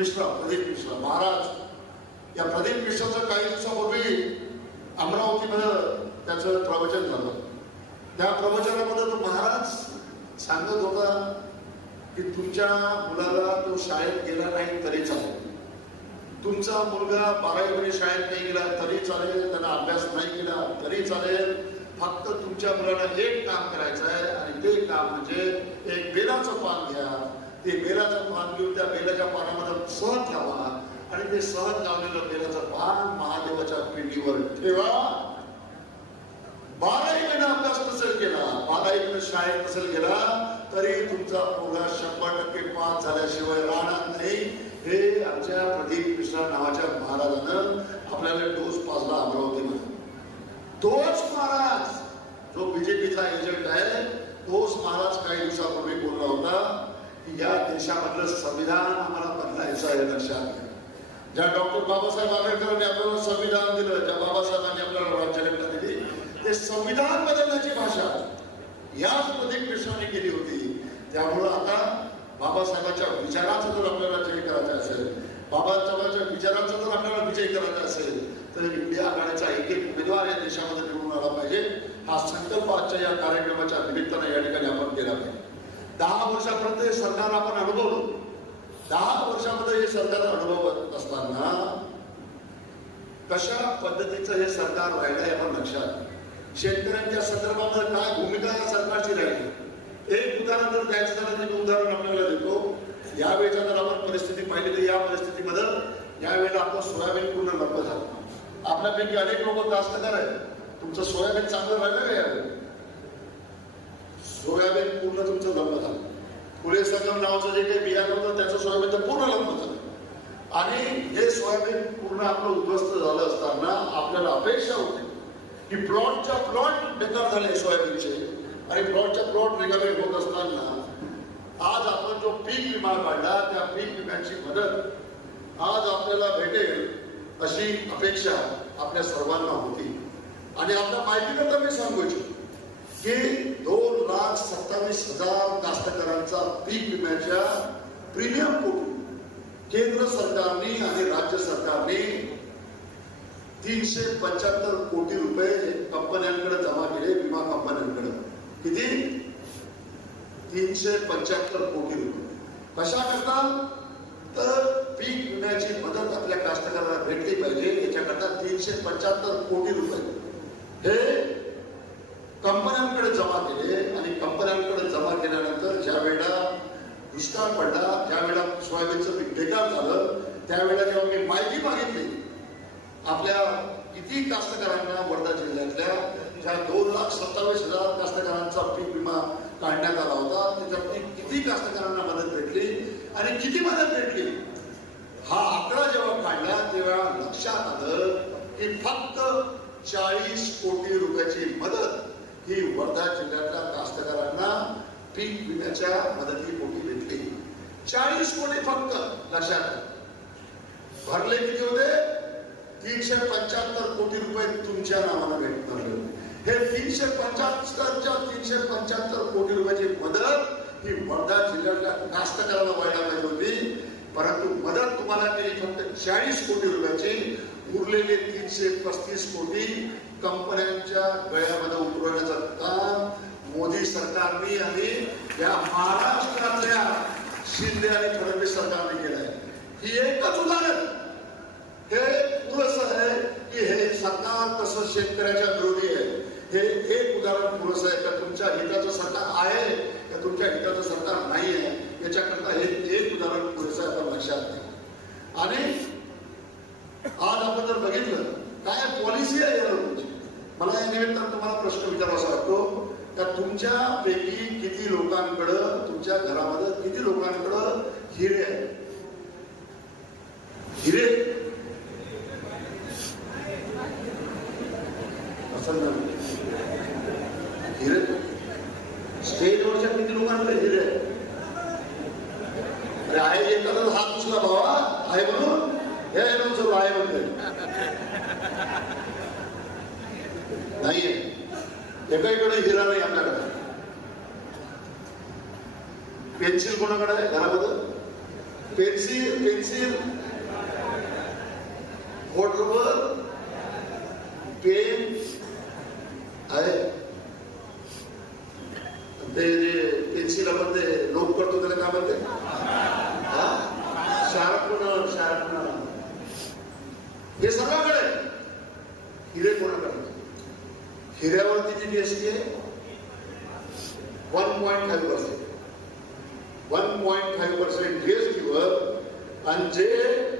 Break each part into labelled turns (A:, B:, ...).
A: मिश्रा प्रदीप मिश्रा महाराज. या प्रदीप मिश्राचं काही दिवसापूर्वी अमरावतीमध्ये त्याचं प्रवचन झालं. त्या प्रवचनामध्ये तो महाराज सांगत होता की तुमच्या मुलाला तो शाळेत गेला नाही तरी चालेल. तुमचा मुलगा बारावीमध्ये शाळेत नाही गेला तरी चालेल. त्याला अभ्यास नाही केला तरी चालेल. फक्त तुमच्या मुलाला एक काम करायचं आहे आणि ते काम म्हणजे एक बेलाचं पान घ्या. ते बेलाचं पान घेऊन त्या बेलाच्या पानामध्ये सहज लावा. आणि ते सहज लावलेलं बेलाचं पान महादेवाच्या पिंडीवर ठेवा. बाराही महिना अभ्यास नसेल केला. बाराही महिने शाळेत नसेल गेला. तरी तुमचा मुलगा शंभर टक्के पास झाल्याशिवाय राहणार नाही. हे आमच्या प्रदीप मिश्रा नावाच्या महाराजानं आपल्याला डोस पाजला अमरावतीमध्ये तोच महाराज! जो बीजेपीचा एजंट आहे तोच महाराज काही दिवसापूर्वी बोलला होता. की या देशामधलं संविधान आम्हाला बदलायचं आहे लक्षात घ्या. ज्या डॉक्टर बाबासाहेब आंबेडकरांनी आपल्याला संविधान दिलं ज्या बाबासाहेबांनी आपल्याला राज्यघटना दिली ते संविधान बदलण्याची भाषा याच प्रदीप केली होती. त्यामुळं आता बाबासाहेबांच्या विचाराचं जर आपल्याला जय करायचं असेल बाबासाहेबांच्या विचाराचा जर आपल्याला विजय करायचा असेल तर इंडिया आघाडीचा एक एक उमेदवार या देशामध्ये निवडून आला पाहिजे. हा संकल्प आजच्या या कार्यक्रमाच्या निमित्तानं या ठिकाणी आपण केला पाहिजे. दहा वर्षापर्यंत हे सरकार आपण अनुभवलं दहा वर्षामध्ये हे सरकार अनुभवत असताना कशा पद्धतीचं हे सरकार राहिलं आहे आपण लक्षात शेतकऱ्यांच्या संदर्भामध्ये काय भूमिका या सरकारची राहिली? एक उदाहरण जर द्यायचं झालं तर उदाहरण आपल्याला देतो. यावेळेच्या जर आपण परिस्थिती पाहिली तर या परिस्थितीमध्ये यावेळेला आपलं सोयाबीन पूर्ण लंब झालं आपल्यापैकी अनेक लोक कास्तकार आहेत. तुमचं सोयाबीन चांगलं राहिलं का यावेळी? सोयाबीन पूर्ण तुमचं लग्न झालं. फुले संगम नावाचं जे काही बियाणं होतं त्याचं सोयाबीन तर पूर्ण लग्न झालं. आणि हे सोयाबीन पूर्ण आपलं उद्ध्वस्त झालं असताना आपल्याला अपेक्षा होती की प्लॉटच्या प्लॉट बेकार झाले सोयाबीनचे. आणि प्लॉटच्या प्लॉट रिकामे होत असताना आज आपण जो पीक विमा काढला त्या पीक विम्याची मदत आज आपल्याला भेटेल अशी अपेक्षा आपल्या सर्वांना होती. आणि आपल्या माहितीकरता मी सांगू इच्छितो. की दोन लाख सत्तावीस हजार कास्तकारांचा पीक विम्याच्या प्रीमियम केंद्र सरकारने आणि राज्य सरकारने तीनशे पंच्याहत्तर कोटी रुपये कंपन्यांकडे जमा केले विमा कंपन्यांकडे. किती? तीनशे पंच्याहत्तर कोटी रुपये. कशा करता तर पीक विम्याची मदत आपल्या कास्तकाराला भेटली पाहिजे याच्याकरता तीनशे पंच्याहत्तर कोटी रुपये. हे कंपन्यांकडे जमा केले आणि कंपन्यांकडे जमा केल्यानंतर ज्या वेळेला दुष्काळ पडला ज्या वेळेला सोयाबीनचं पीक बेकार झालं त्यावेळेला जेव्हा मी माहिती मागितली आपल्या किती कास्तकारांना वर्धा जिल्ह्यातल्या ज्या दोन लाख सत्तावीस हजार कास्तकारांचा पीक विमा काढण्यात आला होता त्याच्यातली किती कास्तकारांना मदत भेटली आणि किती मदत भेटली? हा आकडा जेव्हा काढला तेव्हा लक्षात आलं की फक्त चाळीस कोटी रुपयाची मदत ही वर्धा जिल्ह्यातल्या कास्तकारांना पीक विम्याच्या मदतीपोटी भेटली. चाळीस कोटी फक्त लक्षात भरले किती होते? तीनशे पंच्याहत्तर कोटी रुपये तुमच्या नावानं भेटणार हे तीनशे पंच्याहत्तरच्या तीनशे पंच्याहत्तर कोटी रुपयाची मदत ही वर्धा जिल्ह्यातल्या कास्तकाराला व्हायला पाहिजे होती. परंतु मदत तुम्हाला केली फक्त चाळीस कोटी रुपयाची. उरलेले तीनशे पस्तीस कोटी कंपन्यांच्या गळ्यामध्ये उतरवण्याचं काम मोदी सरकारने आणि या महाराष्ट्रातल्या शिंदे आणि फडणवीस सरकारने केलं आहे ही एकच उदाहरण. हे पुरस आहे की हे सरकार तसं शेतकऱ्याच्या विरोधी आहे. हे एक उदाहरण पुरस आहे का तुमच्या हिताचं सरकार आहे का तुमच्या हिताचं सरकार नाही आहे? याच्याकरता हे एक उदाहरण पुरेसं आहे आपण लक्षात घ्या आणि आज आपण जर बघितलं काय पॉलिसी आहे या लोकांची मला या निमित्तानं तुम्हाला प्रश्न विचारावा वाटतो. का तुमच्यापैकी किती लोकांकडं तुमच्या घरामध्ये किती लोकांकडं हिरे आहेत? हिरे? असं हिरे? स्टेजवरच्या किती लोकांकडे हिरे आहेत? अरे आहे एखादा हा दुसरा भावा. आहे म्हणून? हे आहे म्हणून सर्व आहे म्हणते नाहीये. एकाकडे हिरा नाही आपल्याकडे पेन्सिल कोणाकडे आहे घरामध्ये पेन्सिल पेन्सिल खोट rubber pen 1.5% raised your and J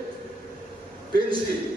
A: pencil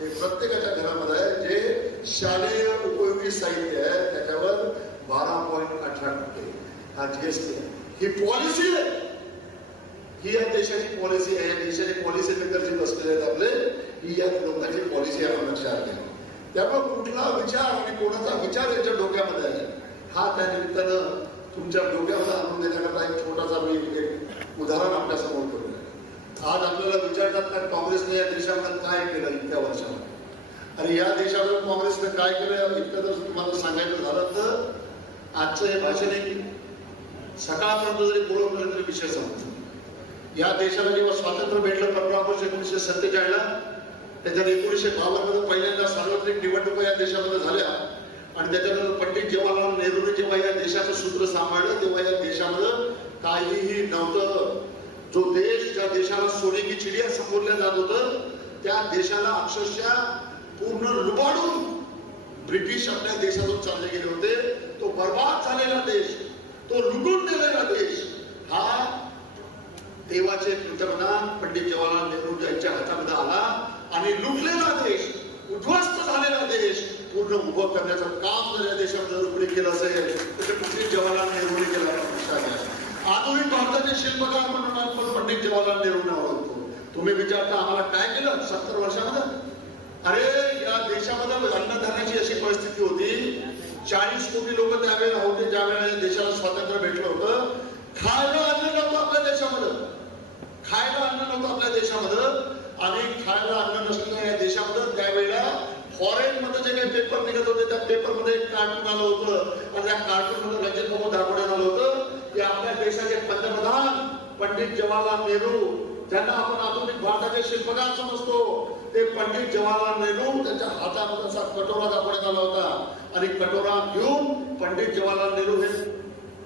A: हे प्रत्येकाच्या घरामध्ये आहे. जे शालेय उपयोगी साहित्य आहे त्याच्यावर बारा पॉईंट अठरा टक्के हा जीएसटी आहे. ही पॉलिसी आहे. ही या देशाची पॉलिसी आहे. या पॉलिसी मेकर जे बसलेले आहेत आपले ही या लोकांची पॉलिसी आपण लक्षात घ्या. त्यामुळे कुठला विचार आणि कोणाचा विचार यांच्या डोक्यामध्ये आहे हा त्या निमित्तानं तुमच्या डोक्यामध्ये आणून देण्याकरता एक छोटासा मी एक उदाहरण आपल्यासमोर करू आज आपल्याला विचारतात का काँग्रेसने या देशामध्ये काय केलं इतक्या वर्षामध्ये? आणि या देशामध्ये काँग्रेसने काय केलं इतकं जर तुम्हाला सांगायचं झालं तर आजचं हे भाषण आहे की सकाळपर्यंत जरी बोलवलं तरी विषय संपतो. या देशाला जेव्हा स्वातंत्र्य भेटलं पंधरा ऑगस्ट एकोणीसशे सत्तेचाळीसला त्याच्यात एकोणीसशे बावन्नमध्ये पहिल्यांदा सार्वत्रिक निवडणुका या देशामध्ये झाल्या. आणि त्याच्यानंतर पंडित जवाहरलाल नेहरूने जेव्हा या देशाचं सूत्र सांभाळलं तेव्हा या देशामध्ये काहीही नव्हतं. जो देश ज्या देशाला सोने की चिडी असं संबोधलं जात होतं त्या देशाला अक्षरशः पूर्ण लुबाडून ब्रिटिश आपल्या देशातून चालले गेले होते. तो बर्बाद झालेला देश तो लुटून नेलेला देश हा देवाचे पंतप्रधान पंडित जवाहरलाल नेहरू यांच्या हातामध्ये आला आणि लुटलेला देश उद्ध्वस्त झालेला देश पूर्ण उभं करण्याचं काम जर या देशामध्ये रुपये केलं असेल तर ते पंडित जवाहरलाल नेहरूने केलं आपण लक्षात आधुनिक भारताचे शिल्पकार म्हणून आपण पंडित जवाहरलाल नेहरूंना ओळखतो. तुम्ही विचारता आम्हाला काय केलं सत्तर वर्षामध्ये? अरे या देशामध्ये अन्नधान्याची अशी परिस्थिती होती. चाळीस कोटी लोक त्यावेळेला होते ज्या वेळेला देशाला स्वातंत्र्य भेटलं होतं. खायला अन्न नव्हतं आपल्या देशामध्ये. खायला अन्न नव्हतं आपल्या देशामध्ये. आणि खायला अन्न नसलेल्या या देशामध्ये. त्यावेळेला फॉरेन मध्ये जे काही पेपर निघत होते त्या पेपरमध्ये एक कार्टून आलं होतं. आणि त्या कार्टून मध्ये रंजित भाऊ दाखवण्यात आलं होतं की आपल्या देशाचे पंतप्रधान पंडित जवाहरलाल नेहरू ज्यांना आपण आधुनिक भारताचे शिल्पकार समजतो ते पंडित जवाहरलाल नेहरू त्यांच्या हातामध्ये असा कटोरा दाखवण्यात आला होता. आणि कटोरा घेऊन पंडित जवाहरलाल नेहरू हे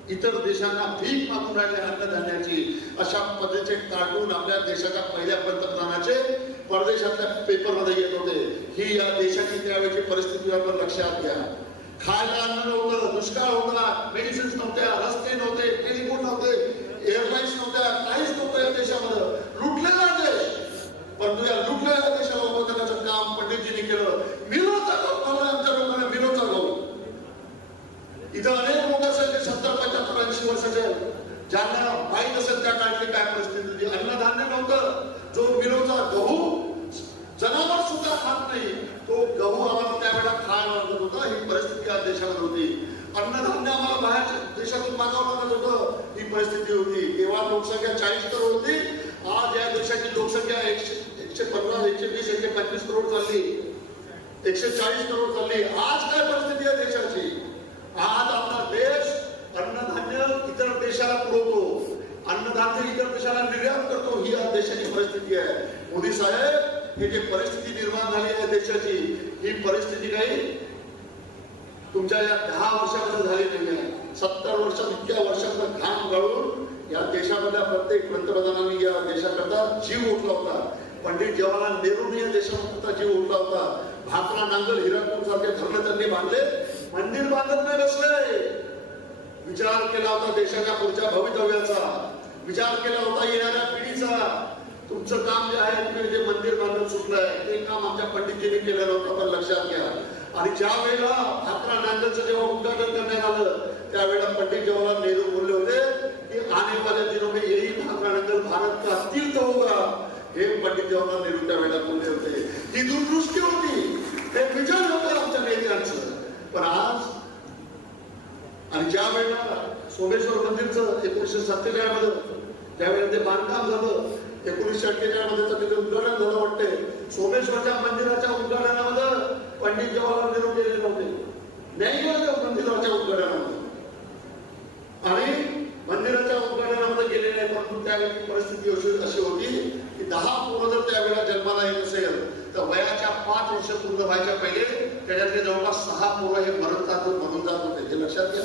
A: इतर देशांना भीक मागून राहिले अन्नधान्याची. अशा पद्धतीचे कार्टून आपल्या देशाच्या पहिल्या पंतप्रधानाचे परदेशातल्या पेपरमध्ये येत होते. ही या देशाची त्यावेळेची परिस्थिती आपण लक्षात घ्या. खायला अन्न नव्हतं दुष्काळ होता. मेडिसिन्स नव्हत्या रस्ते नव्हते टेलिफोन नव्हते. एअरलाईन्स नव्हत्या काहीच नव्हतं या देशामध्ये लुटलेला देश परंतु या लुटलेल्या देशाला उभं करण्याचं काम पंडितजींनी केलं मिलोचा गहू खाल्ला आमच्या लोकांना मिलोचा गहू इथं अनेक लोक असेल ते सत्तर पंच्याहत्तर ऐंशी वर्षाचे ज्यांना माहीत असेल त्या काळची काय परिस्थिती होती अन्नधान्य नव्हतं जो मिलोचा गहू जनावर सुद्धा खात नाही तो गहू आम्हाला त्यावेळेला खायला लागत होता ही परिस्थिती या देशामध्ये होती अन्नधान्य आम्हाला बाहेरच्या देशातून मागावं लागत होतं ही परिस्थिती होती तेव्हा लोकसंख्या चाळीस करोड होती. आज या देशाची लोकसंख्या एकशे एकशे पन्नास एकशे वीस एकशे पंचवीस करोड चालली. एकशे चाळीस करोड चालली. आज काय परिस्थिती आहे देशाची? आज आपला देश अन्नधान्य इतर देशाला पुरवतो. अन्नधान्य इतर देशाला निर्यात करतो. ही आज देशाची परिस्थिती आहे. मोदी साहेब हे जी परिस्थिती निर्माण झाली आहे देशाची ही परिस्थिती काही तुमच्या या दहा वर्षामध्ये झाली नाही आहे. सत्तर वर्षात इतक्या वर्षाचा घाम गाळून या देशामधल्या प्रत्येक पंतप्रधानांनी या देशाकरता जीव उठला होता. पंडित जवाहरलाल नेहरूंनी या देशाकरता जीव उठला होता. भाकरा नांगल हिरापूर सारखे धरण त्यांनी बांधले. मंदिर बांधत नाही बसले. विचार केला होता देशाच्या पुढच्या भवितव्याचा. विचार केला होता येणाऱ्या पिढीचा. तुमचं काम जे आहे तुम्ही जे मंदिर बांधून सुटलंय ते काम आमच्या पंडितजींनी केलेलं होतं पण लक्षात घ्या. आणि ज्या वेळेला भाकरा नांगलचं जेव्हा उद्घाटन करण्यात आलं त्यावेळेला पंडित जवाहरलाल नेहरू बोलले होते आने वाले दिनों में यही भाकरा भारत का तीर्थ होगा. पंडित जवाहरलाल नेहरू त्यावेळेला बोलले होते. ही दूरदृष्टी होती. हे विचार होतं आमच्या नेत्यांचं. पण आज आणि ज्या वेळेला सोमेश्वर मंदिरचं एकोणीशे सत्तेचाळीसमध्ये त्यावेळेला ते बांधकाम झालं. एकोणीसशे अठ्ठेचाळीसमध्ये तर तिथे उद्घाटन झालं वाटते सोमेश्वरच्या मंदिराच्या उद्घाटनामध्ये पंडित जवाहरलाल नेहरू गेले नव्हते. नाही गेले मंदिराच्या उद्घाटनामध्ये आणि मंदिराच्या उद्घाटनामध्ये गेले नाही परंतु त्यावेळी परिस्थिती अशी अशी होती की दहा पोरं जर त्यावेळेला जन्माला येत असेल तर वयाच्या पाच वर्ष पूर्ण व्हायच्या पहिले त्याच्यातले जवळपास सहा पोरं हे मरण जात मरून जात होते हे लक्षात घ्या.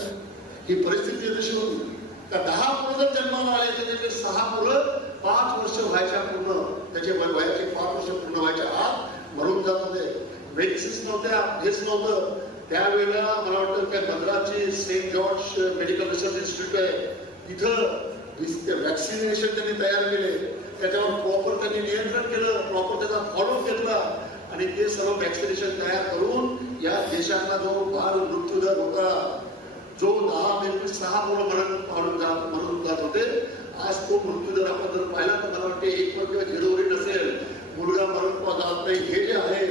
A: ही परिस्थिती तशी होती. तर दहा पोरं जर जन्माला आले त्याच्यातले सहा पोरं पाच वर्ष व्हायच्या पूर्ण त्याचे वयाचे पाच वर्ष पूर्ण व्हायच्या आत मरून जात होते. मेडिसिन्स नव्हत्या हेच नव्हतं. त्यावेळेला मला वाटतं त्या बंद्राची Saint George medical research institute आहे. तिथं वॅक्सिनेशन त्यांनी तयार केले. त्याच्यावर प्रॉपर त्यांनी नियंत्रण केलं प्रॉपर त्याचा फॉलो घेतला आणि ते सर्व वॅक्सिनेशन तयार करून या देशातला जो बाल मृत्यूदर होता जो दहा पैकी सहा मुलं मरण म्हणून जात जात होते आज तो मृत्यू दर आपण जर पाहिला तर मला वाटते एक पण किंवा झिरोवरी नसेल. मुलगा मरण जात नाही हे जे आहे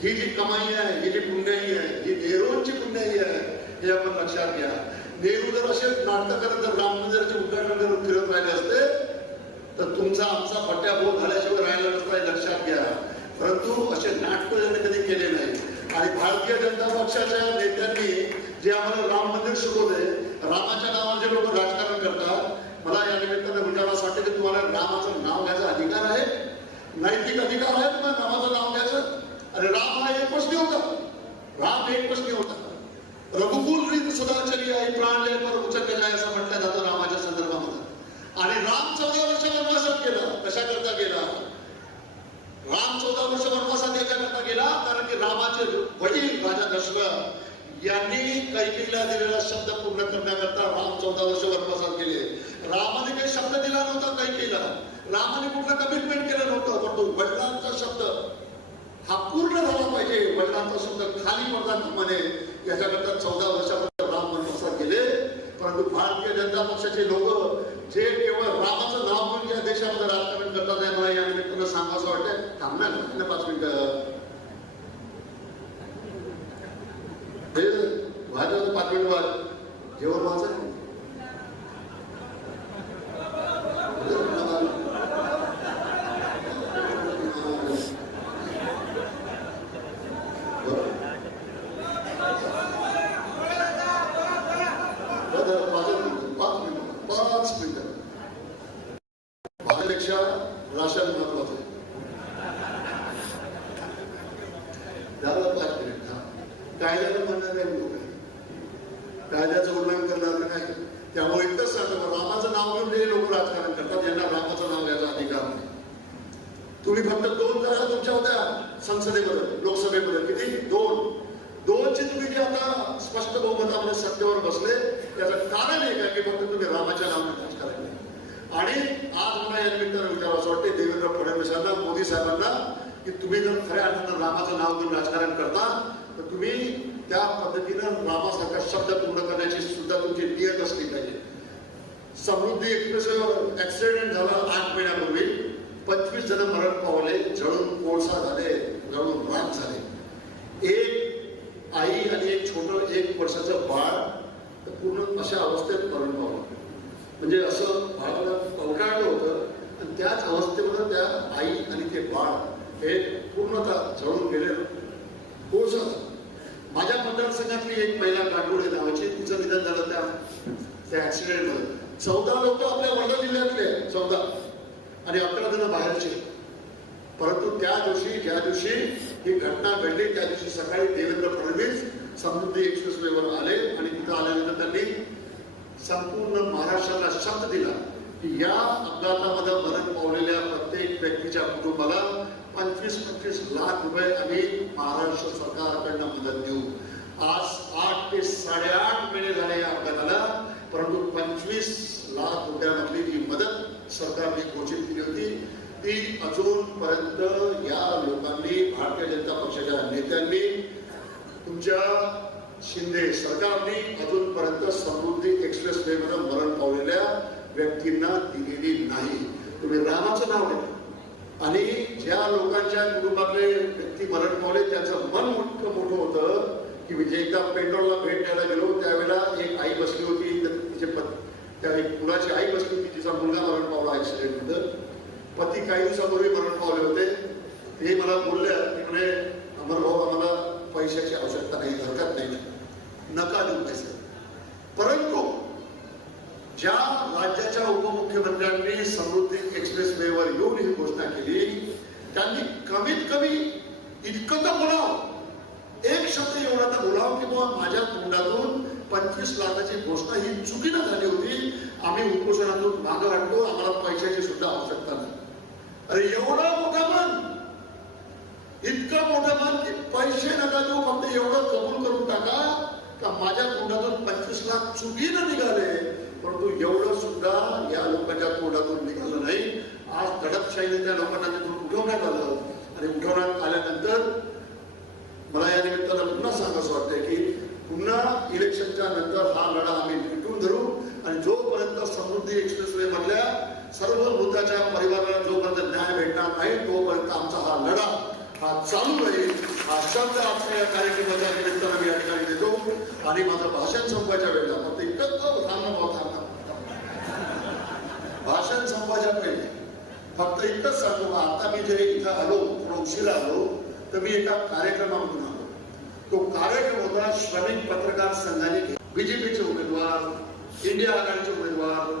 A: ही जी कमाई आहे ही जी पुण्याई आहे ही नेहरूंची पुण्याई आहे हे आपण लक्षात घ्या. नेहरू जर असे नाटक करत जर राम मंदिराचे उद्घाटन करून फिरत राहिले असते तर तुमचा आमचा पट्ट्या बोल झाल्याशिवाय राहिला नसता लक्षात घ्या. परंतु असे नाटक त्यांनी कधी केले नाही. आणि भारतीय जनता पक्षाच्या नेत्यांनी जे आम्हाला राम मंदिर शिकवले रामाच्या नावाने जे लोक राजकारण करतात मला या निमित्तानं वाटतं की तुम्हाला रामाचं नाव घ्यायचा अधिकार आहे? नैतिक अधिकार आहे तुम्हाला रामाचं नाव घ्यायचं? आणि राम हा एक प्रश्न होता. राम एक प्रश्न होता. रघुकुल रीत सदा प्राण जय पर उचलले जाय असं म्हटलं जातं रामाच्या संदर्भामध्ये. आणि राम चौदा वर्ष वनवासात गेला. कशा करता गेला? राम चौदा वर्ष वनवासात याच्याकरता गेला कारण की रामाचे वडील राजा दशरथ यांनी कैकीला दिलेला शब्द पूर्ण करण्याकरता राम चौदा वर्ष वनवासात गेले. रामाने काही शब्द दिला नव्हता कैकीला रामाने कुठलं कमिटमेंट केलं नव्हतं पण तो वडिलांचा शब्द हा पूर्ण झाला पाहिजे. वडिलांचा शब्द खाली पडला म्हणे याच्याकरता चौदा वर्षापर्यंत राम वनवासात गेले. परंतु भारतीय जनता पक्षाचे लोक जे केवळ रामाचं नाव घेऊन या देशामध्ये राजकारण करतात या मला या निमित्तानं सांगावं वाटतंय थांबणार ना पाच मिनिटं. हे व्हायचं पाच मिनिट वाद जेवण व्हायचं पाच मिनिट पाच मिनिट भाज्यापेक्षा राशन महत्वाचं आहे. झालं पाच मिनिट हा. कायद्याला म्हणणार आहे लोक कायद्याचं उल्लंघन करणार नाही त्यामुळे इतकंच सांगतो रामाचं नाव घेऊन जे लोक राजकारण करतात यांना रामाचं नाव घ्यायचा अधिकार नाही तुम्ही फक्त दोन करा तुमच्या होत्या संसदेमध्ये लोकसभेमध्ये किती दोन वंचित तुम्ही आता स्पष्ट बहुमतामध्ये सत्तेवर बसले. त्याचं कारण एक आहे की फक्त तुम्ही रामाच्या नावाने राजकारण आणि आज मला या निमित्तानं विचारावं असं वाटते देवेंद्र फडणवीसांना मोदी साहेबांना की तुम्ही जर खऱ्या अर्थानं रामाचं नाव घेऊन राजकारण करता तर तुम्ही त्या पद्धतीनं रामासारखा शब्द पूर्ण करण्याची सुद्धा तुमची नियत असली पाहिजे. समृद्धी एक्सप्रेस ऍक्सिडेंट झाला आठ महिन्यापूर्वी. पंचवीस जण मरण पावले जळून कोळसा झाले जळून राख झाले. एक आई आणि एक छोट एक वर्षाचं बाळ तर पूर्ण अशा अवस्थेत मरण पावलं. म्हणजे असं बाळाला कवटाळलं होतं. आणि त्याच अवस्थेमध्ये त्या आई आणि ते बाळ हे पूर्णतः जळून गेले. कोळसा माझ्या मतदारसंघातली एक महिला गाठोडे नावाची तिचं निधन झालं त्या त्या ऍक्सिडेंट चौदा लोक आपल्या वर्धा जिल्ह्यातले चौदा. आणि अकरा जण बाहेरचे. परंतु त्या दिवशी ज्या दिवशी ही घटना घडली त्या दिवशी सकाळी देवेंद्र फडणवीस समृद्धी एक्सप्रेस वेवर आले आणि तिथं आल्यानंतर त्यांनी संपूर्ण महाराष्ट्राला शब्द दिला की या अपघातामध्ये मरण पावलेल्या प्रत्येक व्यक्तीच्या कुटुंबाला पंचवीस पंचवीस लाख रुपये आम्ही महाराष्ट्र सरकारकडनं मदत देऊ. आज आठ ते साडेआठ महिने झाले या अपघाताला परंतु पंचवीस लाख रुपयामधली जी मदत सरकारने घोषित केली होती. ती अजूनपर्यंत या लोकांनी भारतीय जनता पक्षाच्या नेत्यांनी तुमच्या शिंदे सरकारने अजूनपर्यंत समृद्धी एक्सप्रेस वे मध्ये मरण पावलेल्या व्यक्तींना दिलेली नाही. तुम्ही रामाचं नाव घ्या आणि ज्या लोकांच्या कुटुंबातले व्यक्ती मरण पावले त्याचं मन मोठं मोठं होतं की मी जे एकदा पेट्रोलला भेट द्यायला गेलो त्यावेळेला एक आई बसली होती तर तिचे पत त्या एक मुलाची आई बसली होती तिचा मुलगा मरण पावला ऍक्सिडेंटमध्ये. पती काही दिवसापूर्वी मरण पावले होते. ते मला बोलले की म्हणे अमरभाऊ आम्हाला पैशाची आवश्यकता नाही हरकत नाही. नका देऊ पैसे. परंतु ज्या राज्याच्या उपमुख्यमंत्र्यांनी समृद्धी एक्सप्रेस वेवर येऊन ही घोषणा केली त्यांनी कमीत कमी इतकं तर बोलाव. एक शब्द एवढा तर बोलाव की बुवा माझ्या तोंडातून पंचवीस लाखाची घोषणा ही चुकीनं झाली होती. आम्ही उपोषणातून मागं वाटतो आम्हाला पैशाची सुद्धा आवश्यकता अरे एवढा मोठा मन. इतकं मोठं मन की पैसे नका देऊ फक्त एवढं कबूल करून टाका का माझ्या तोंडातून पंचवीस लाख चुकीनं निघाले. परंतु एवढं सुद्धा या लोकांच्या तोंडातून निघालं नाही. आज दडपशाहीने त्या लोकांना तिथून उठवण्यात आलं. आणि उठवण्यात आल्यानंतर मला या निमित्तानं पुन्हा सांगायचं वाटतंय की पुन्हा इलेक्शनच्या नंतर हा लढा आम्ही मिटून धरू. आणि जोपर्यंत समृद्धी एक्सप्रेसवे मधल्या सर्व मृताच्या परिवाराला जोपर्यंत न्याय भेटणार नाही तोपर्यंत आमचा हा लढा हा चालू राहील. हा शब्द आपल्या या कार्यक्रमाच्या निमित्तानं मी या ठिकाणी देतो. आणि माझं भाषण संपवायच्या वेळेला फक्त इतकं थांबणं भाऊ भाषण संपवायच्या पहिले फक्त इतकंच सांगतो आता मी जे इथं आलो थोडं उशिरा आलो तर मी एका कार्यक्रमामधून आलो. तो कार्यक्रम होता श्रमिक पत्रकार संघाने बीजेपीचे उमेदवार इंडिया आघाडीचे उमेदवार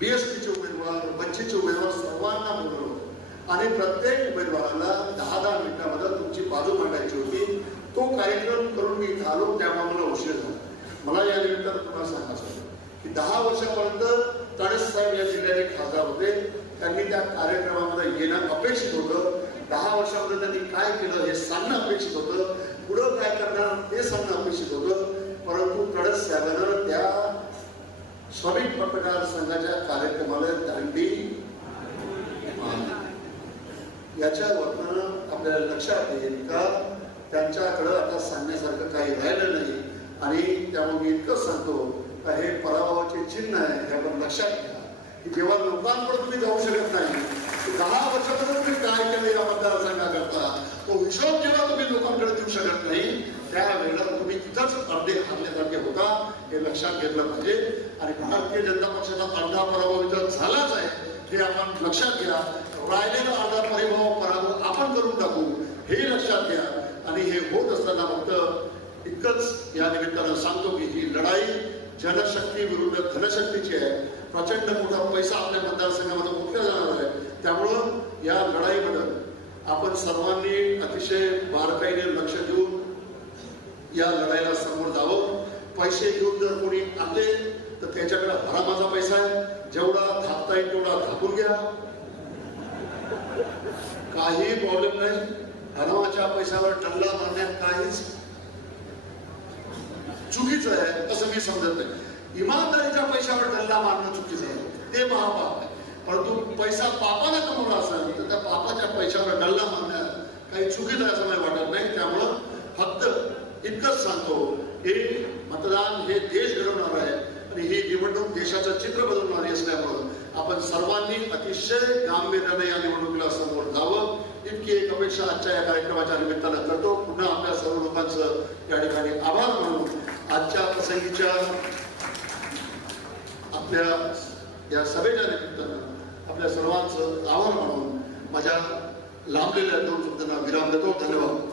A: बीएसपीचे उमेदवार बच्चीचे उमेदवार सर्वांना बोलवलं होतं. आणि प्रत्येक उमेदवाराला दहा दहा मिनिटामध्ये तुमची बाजू मांडायची होती. तो कार्यक्रम करून मी इथं आलो त्यामुळे मला उशीर झाला. मला या निमित्तानं तुम्हाला सांगायचं की दहा वर्षापर्यंत तळस साहेब या जिल्ह्याचे खासदार होते. त्यांनी त्या कार्यक्रमामध्ये येणं अपेक्षित होतं. दहा वर्षामध्ये त्यांनी काय केलं हे सांगणं अपेक्षित होतं. पुढं काय करणार हे सांगणं अपेक्षित होतं. परंतु कडस साहेबांना त्या श्रमिक पत्रकार संघाच्या कार्यक्रमाला दांडी याच्या याच्यावरनं आपल्याला लक्षात येईल का? त्यांच्याकडं आता सांगण्यासारखं काही राहिलं नाही. आणि त्यामुळे मी इतकंच सांगतो का हे पराभवाचे चिन्ह आहे हे आपण लक्षात घ्या. की जेव्हा लोकांकडे तुम्ही जाऊ शकत नाही दहा वर्षापासून तुम्ही काय केलं या मतदारसंघाकरता तो हिशोब जेव्हा तुम्ही लोकांकडे देऊ शकत नाही त्यावेळेला तुम्ही तिथंच अर्धे हरल्यासारखे होता हे लक्षात घेतलं पाहिजे. आणि भारतीय जनता पक्षाचा अर्धा पराभव इथं झालाच आहे. हे आपण लक्षात घ्या. राहिलेला अर्धा परिभाव पराभव आपण करून टाकू हे लक्षात घ्या. आणि हे होत असताना फक्त इतकंच या निमित्तानं सांगतो की ही लढाई जनशक्ती विरुद्ध धनशक्तीची आहे. प्रचंड मोठा पैसा आपल्या मतदारसंघामध्ये उठला जाणार आहे. त्यामुळं या लढाईमध्ये आपण सर्वांनी अतिशय बारकाईने लक्ष देऊन या लढाईला समोर जावं. पैसे घेऊन जर कोणी आणले तर त्याच्याकडे हरामाचा पैसा आहे. जेवढा धापता येईल तेवढा धापून घ्या. काही प्रॉब्लेम नाही. हरामाच्या पैशावर टल्ला मारण्यात काहीच चुकीचं आहे असं मी समजत नाही. इमानदारीच्या पैशावर डल्ला मारणं चुकीचं आहे. ते महापाप आहे. परंतु पैसा पापाला कमवला असेल तर त्या पापाच्या पैशावर डल्ला मारण्यात काही चुकीचं आहे असं मला वाटत नाही. त्यामुळं फक्त इतकंच सांगतो की मतदान हे देश घडवणार आहे आणि ही निवडणूक देशाचं चित्र बदलणारी असल्यामुळं आपण सर्वांनी अतिशय गांभीर्याने या निवडणुकीला समोर जावं. इतकी एक अपेक्षा आजच्या या कार्यक्रमाच्या निमित्तानं करतो. पुन्हा आपल्या सर्व लोकांचं या ठिकाणी आभार म्हणून आजच्या प्रसंगीच्या आपल्या या सभेच्या निमित्तानं आपल्या सर्वांचं आभार म्हणून माझ्या लांबलेल्या दोन शब्दांना विराम देतो. धन्यवाद.